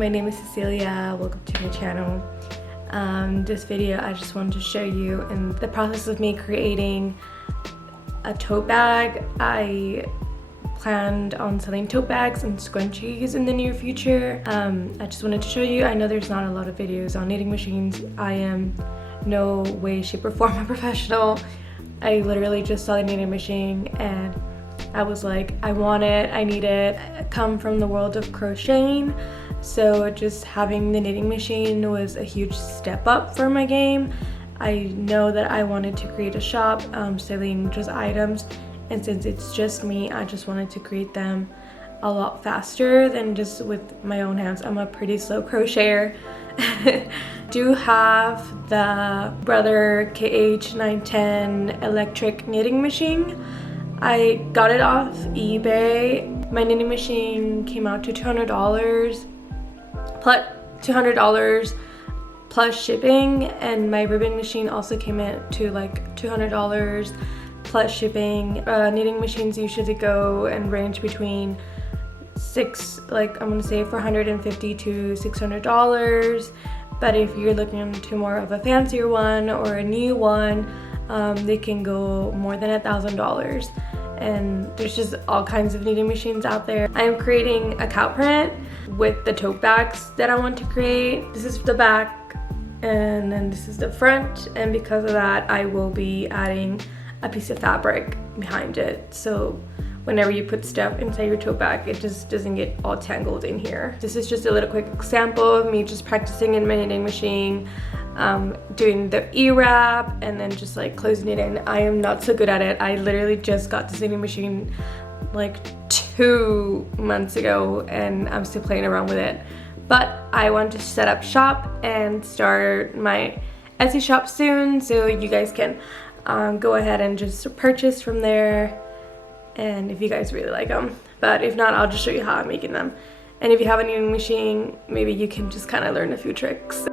my name is Cecilia. Welcome to my channel. This video I just wanted to show you in the process of me creating a tote bag. I planned on selling tote bags and scrunchies in the near future. I just wanted to show you. I know there's not a lot of videos on knitting machines. I am no way, shape, or form a professional. I literally just saw the knitting machine and I was like, I want it, I need it. I come from the world of crocheting, so just having the knitting machine was a huge step up for my game. I know that I wanted to create a shop selling just items, and since it's just me, I just wanted to create them a lot faster than just with my own hands. I'm a pretty slow crocheter. Do have the Brother KH910 electric knitting machine. I got it off eBay. My knitting machine came out to $200 plus shipping, and my ribbon machine also came in to like $200 plus shipping. Knitting machines usually go and range between I'm gonna say $450 to $600, but if you're looking into more of a fancier one or a new one, they can go more than $1,000. And there's just all kinds of knitting machines out there. I am creating a cow print with the tote bags that I want to create. This is the back and then this is the front, and because of that I will be adding a piece of fabric behind it, so whenever you put stuff inside your tote bag, it just doesn't get all tangled in here. This is just a little quick example of me just practicing in my knitting machine, doing the AYAB and then just like closing it in. I am not so good at it. I literally just got this knitting machine like 2 months ago and I'm still playing around with it. But I want to set up shop and start my Etsy shop soon, so you guys can go ahead and just purchase from there, and if you guys really like them. But if not, I'll just show you how I'm making them. And if you have a knitting machine, maybe you can just kind of learn a few tricks.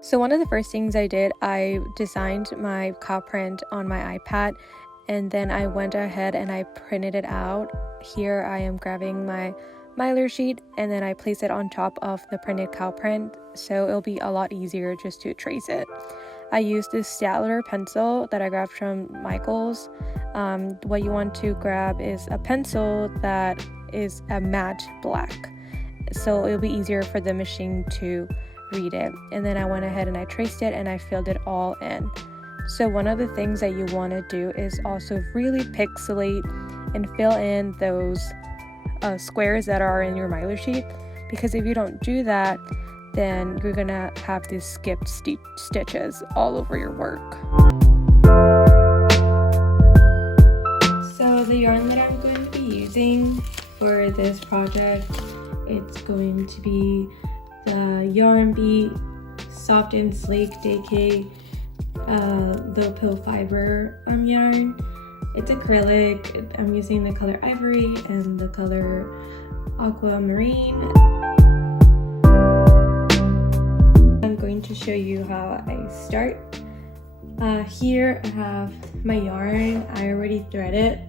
So one of the first things I did, I designed my cow print on my iPad, and then I went ahead and I printed it out. Here I am grabbing my mylar sheet and then I place it on top of the printed cow print, so it'll be a lot easier just to trace it. I used this Statler pencil that I grabbed from Michael's. What you want to grab is a pencil that is a matte black, so it'll be easier for the machine to read it. And then I went ahead and I traced it and I filled it all in. So one of the things that you want to do is also really pixelate and fill in those squares that are in your mylar sheet, because if you don't do that, then you're gonna have these skipped stitches all over your work. So the yarn that I'm going to be using for this project, it's going to be the Yarn Beat Soft and Sleek DK low pill fiber yarn. It's acrylic. I'm using the color ivory and the color aquamarine. I'm going to show you how I start. Here I have my yarn. I already thread it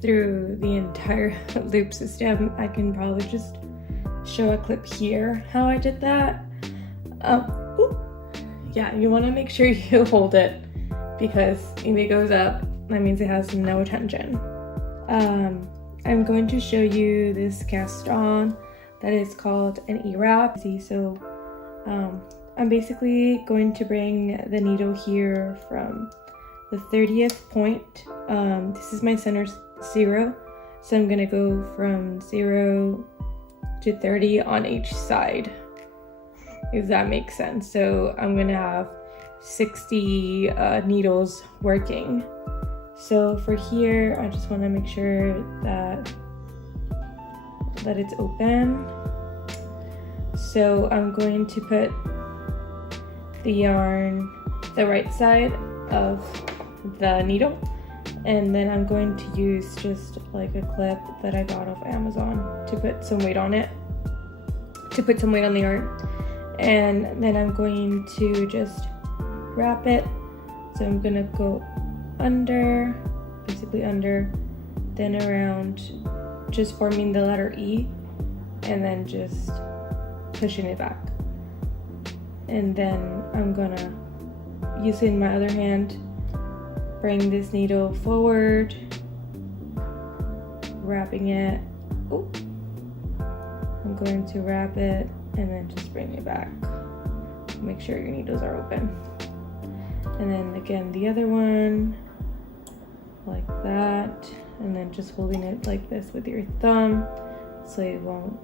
through the entire loop system. I can probably just show a clip here how I did that. Yeah, you want to make sure you hold it, because if it goes up, that means it has no tension. I'm going to show you this cast on that is called an AYAB. So I'm basically going to bring the needle here from the 30th point. This is my center 0, so I'm gonna go from 0 to 30 on each side, if that makes sense. So I'm gonna have 60 needles working. So for here, I just want to make sure that it's open. So I'm going to put the yarn the right side of the needle, and then I'm going to use just like a clip that I got off Amazon to put some weight on it, to put some weight on the yarn. And then I'm going to just wrap it. So I'm gonna go under, basically under, then around just forming the letter E and then just pushing it back. And then I'm gonna, using my other hand, bring this needle forward, wrapping it. Oh, I'm going to wrap it and then just bring it back. Make sure your needles are open. And then again, the other one, like that. And then just holding it like this with your thumb so it won't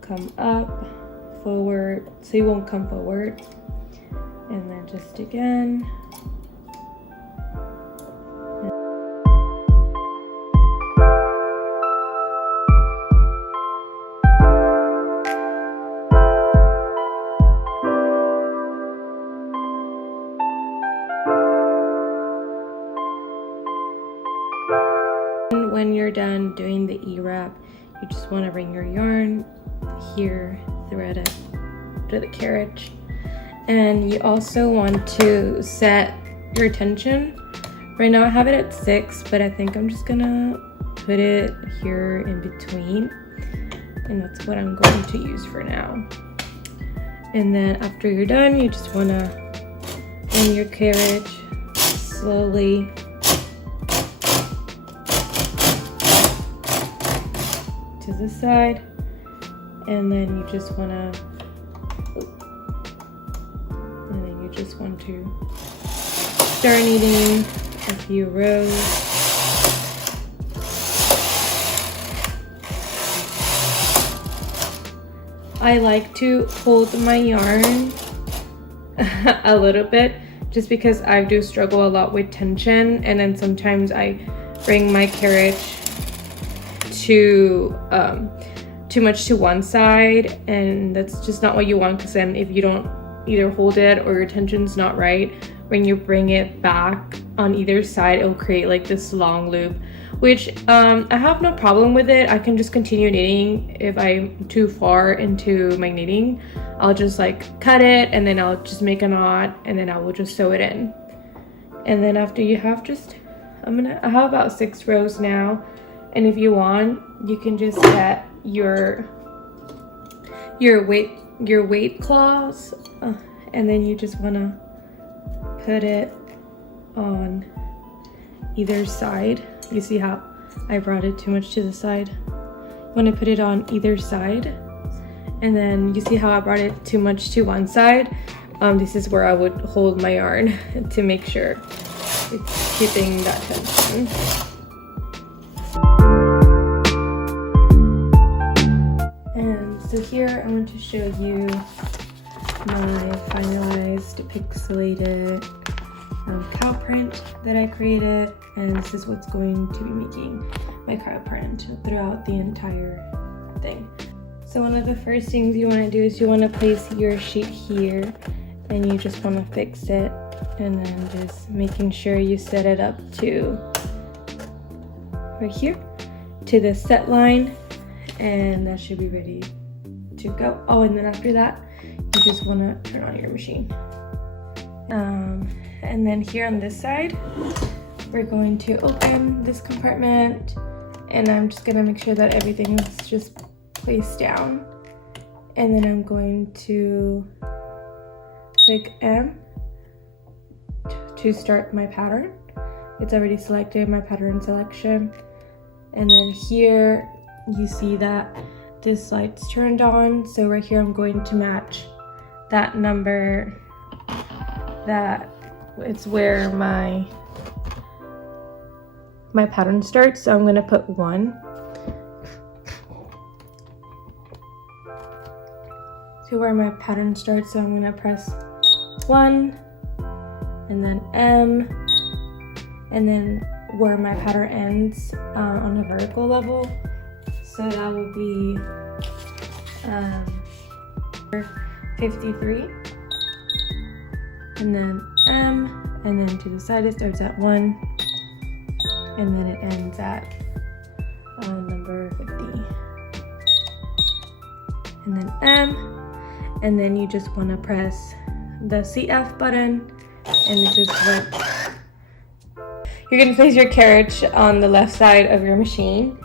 come up, forward, so it won't come forward. And then just again. When you're done doing the E-wrap, you just want to bring your yarn here, thread it to the carriage, and you also want to set your tension. Right now I have it at 6, but I think I'm just gonna put it here in between, and that's what I'm going to use for now. And then after you're done, you just want to bring your carriage slowly to the side, and then you just want to start knitting a few rows. I like to hold my yarn a little bit just because I do struggle a lot with tension, and then sometimes I bring my carriage too much to one side, and that's just not what you want, because then if you don't either hold it or your tension's not right, when you bring it back on either side, it'll create like this long loop, which I have no problem with it. I can just continue knitting. If I'm too far into my knitting, I'll just like cut it, and then I'll just make a knot, and then I will just sew it in. And then after you have just, I have about 6 rows now. And if you want, you can just get your weight claws, and then you just want to put it on either side. You see how I brought it too much to the side? You want to put it on either side, and then you see how I brought it too much to one side? This is where I would hold my yarn to make sure it's keeping that tension. So here I want to show you my finalized pixelated cow print that I created, and this is what's going to be making my cow print throughout the entire thing. So one of the first things you want to do is you want to place your sheet here, and you just want to fix it, and then just making sure you set it up to right here to the set line, and that should be ready to go. Oh, and then after that, you just want to turn on your machine. And then here on this side, we're going to open this compartment, and I'm just gonna make sure that everything is just placed down. And then I'm going to click M to start my pattern. It's already selected, my pattern selection. And then here, you see that this light's turned on, so right here I'm going to match that number, that it's where my pattern starts, so I'm going to put 1 to where my pattern starts, so I'm going to press 1 and then M, and then where my pattern ends on a vertical level. So that would be 53, and then M, and then to the side it starts at 1, and then it ends at number 50, and then M, and then you just want to press the CF button, and this is what you're going to place your carriage on the left side of your machine.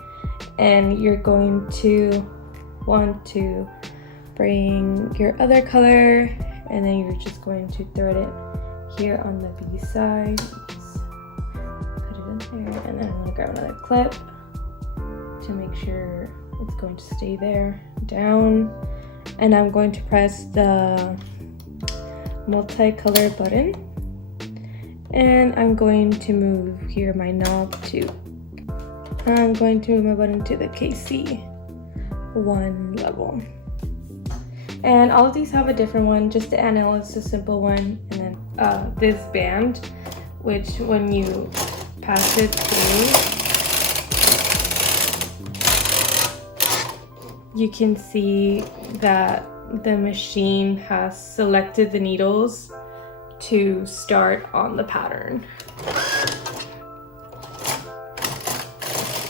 and you're going to want to bring your other color, and then you're just going to thread it here on the B side. Just put it in there, and then I'm going to grab another clip to make sure it's going to stay there, down, and I'm going to press the multicolor button, and I'm going to move here my knob to, I'm going to move my button to the KC1 level. And all of these have a different one. Just the NL is a simple one, and then this band, which when you pass it through, you can see that the machine has selected the needles to start on the pattern.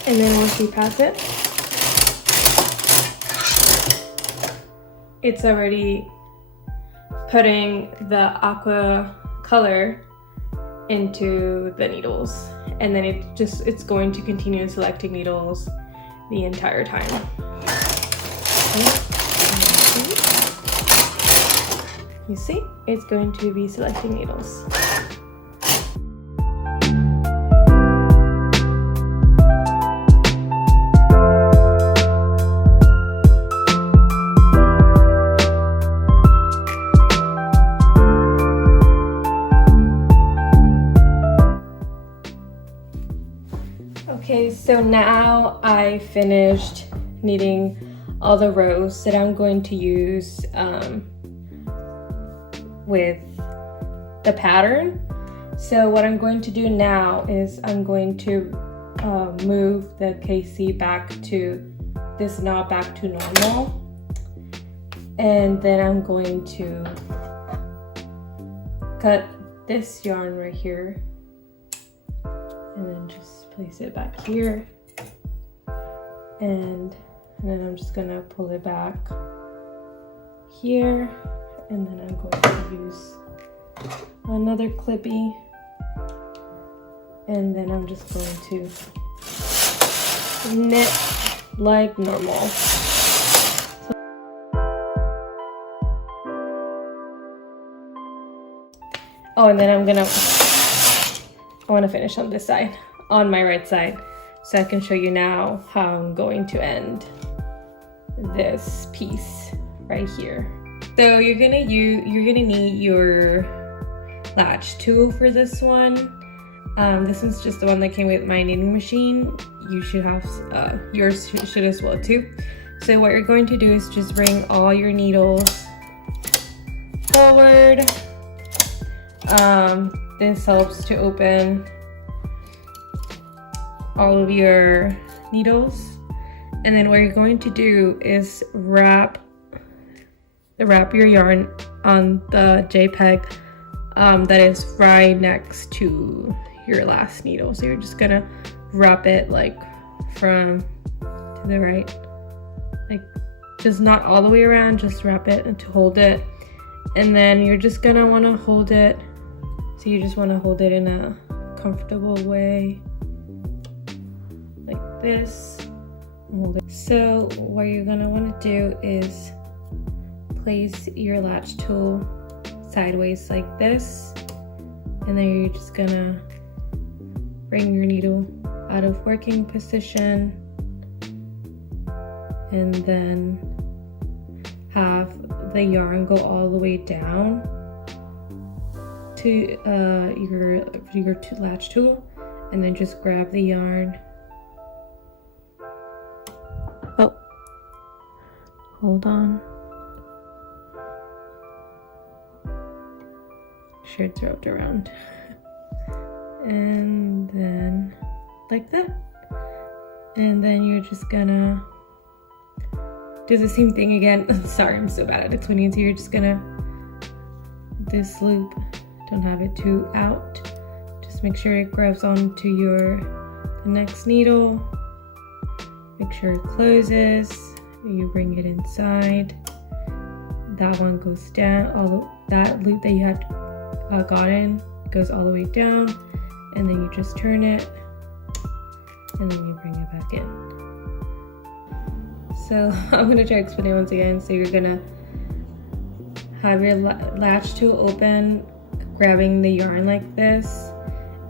And then once you pass it, it's already putting the aqua color into the needles, and then it's going to continue selecting needles the entire time. You see, it's going to be selecting needles. Okay, so now I finished knitting all the rows that I'm going to use with the pattern. So what I'm going to do now is I'm going to move the KC back to this knob back to normal, and then I'm going to cut this yarn right here and then just place it back here, and then I'm just gonna pull it back here, and then I'm going to use another clippy, and then I'm just going to knit like normal. Oh, and then I want to finish on this side, on my right side, so I can show you now how I'm going to end this piece right here. So you're gonna need your latch tool for this one. This one's just the one that came with my knitting machine. You should have yours should as well too. So what you're going to do is just bring all your needles forward. This helps to open all of your needles, and then what you're going to do is wrap your yarn on the JPEG that is right next to your last needle. So you're just gonna wrap it like from to the right, like just not all the way around, just wrap it and to hold it, and then you're just gonna want to hold it. So you just want to hold it in a comfortable way, like this. Hold it. So what you're gonna want to do is place your latch tool sideways like this, and then you're just gonna bring your needle out of working position, and then have the yarn go all the way down to your latch tool, and then just grab the yarn. Oh, hold on. Shirts wrapped around. And then like that. And then you're just gonna do the same thing again. Sorry, I'm so bad at explaining it. So you're just gonna, this loop, don't have it too out. Just make sure it grabs onto the next needle. Make sure it closes. You bring it inside. That one goes down. That loop that you had got in goes all the way down, and then you just turn it, and then you bring it back in. So I'm gonna try to explain it once again. So you're gonna have your latch tool open, grabbing the yarn like this,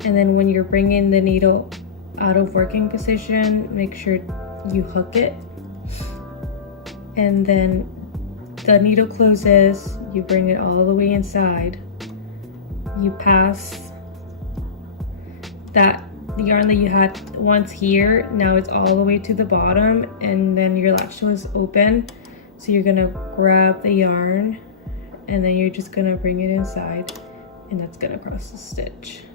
and then when you're bringing the needle out of working position, make sure you hook it, and then the needle closes, you bring it all the way inside, you pass the yarn that you had once here, now it's all the way to the bottom, and then your latch tool is open. So you're gonna grab the yarn and then you're just gonna bring it inside, and that's gonna cross the stitch,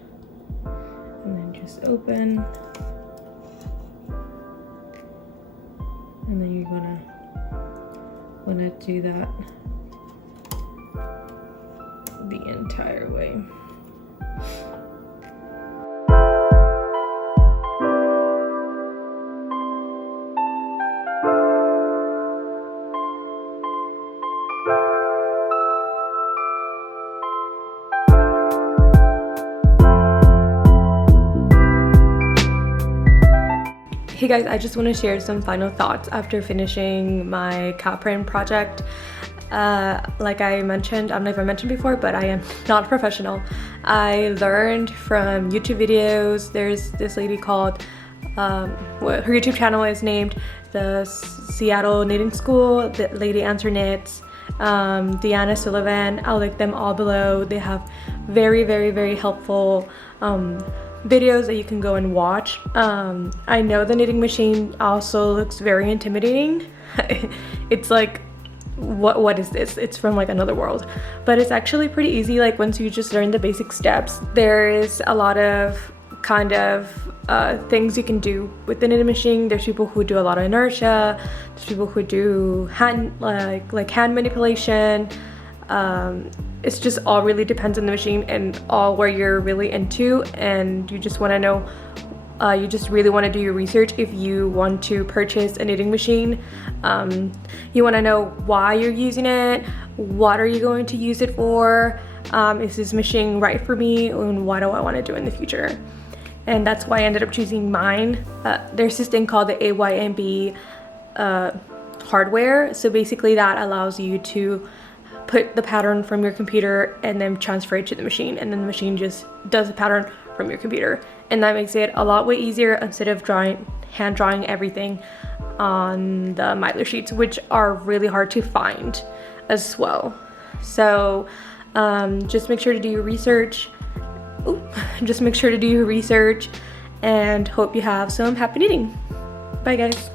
and then just open, and then you're gonna do that the entire way. Hey guys, I just want to share some final thoughts after finishing my cat print project. Like I mentioned, I don't know if I mentioned before, but I am not a professional. I learned from YouTube videos. There's this lady called, her YouTube channel is named the Seattle Knitting School, the TheAnswerLadyKnits, Sullivan. I'll link them all below. They have very, very, very helpful videos that you can go and watch. I know the knitting machine also looks very intimidating. It's like, what is this? It's from like another world, but it's actually pretty easy. Like once you just learn the basic steps, there is a lot of kind of things you can do with the knitting machine. There's people who do a lot of inertia, there's people who do hand hand manipulation. It's just all really depends on the machine and all where you're really into, and you just want to know, you just really want to do your research if you want to purchase a knitting machine. You want to know why you're using it, what are you going to use it for, is this machine right for me, and what do I want to do in the future. And that's why I ended up choosing mine. There's this thing called the AYAB Hardware. So basically that allows you to put the pattern from your computer and then transfer it to the machine, and then the machine just does the pattern from your computer, and that makes it a lot way easier instead of hand drawing everything on the miler sheets, which are really hard to find as well. So just make sure to do your research. Just make sure to do your research, and hope you have some happy knitting. Bye guys.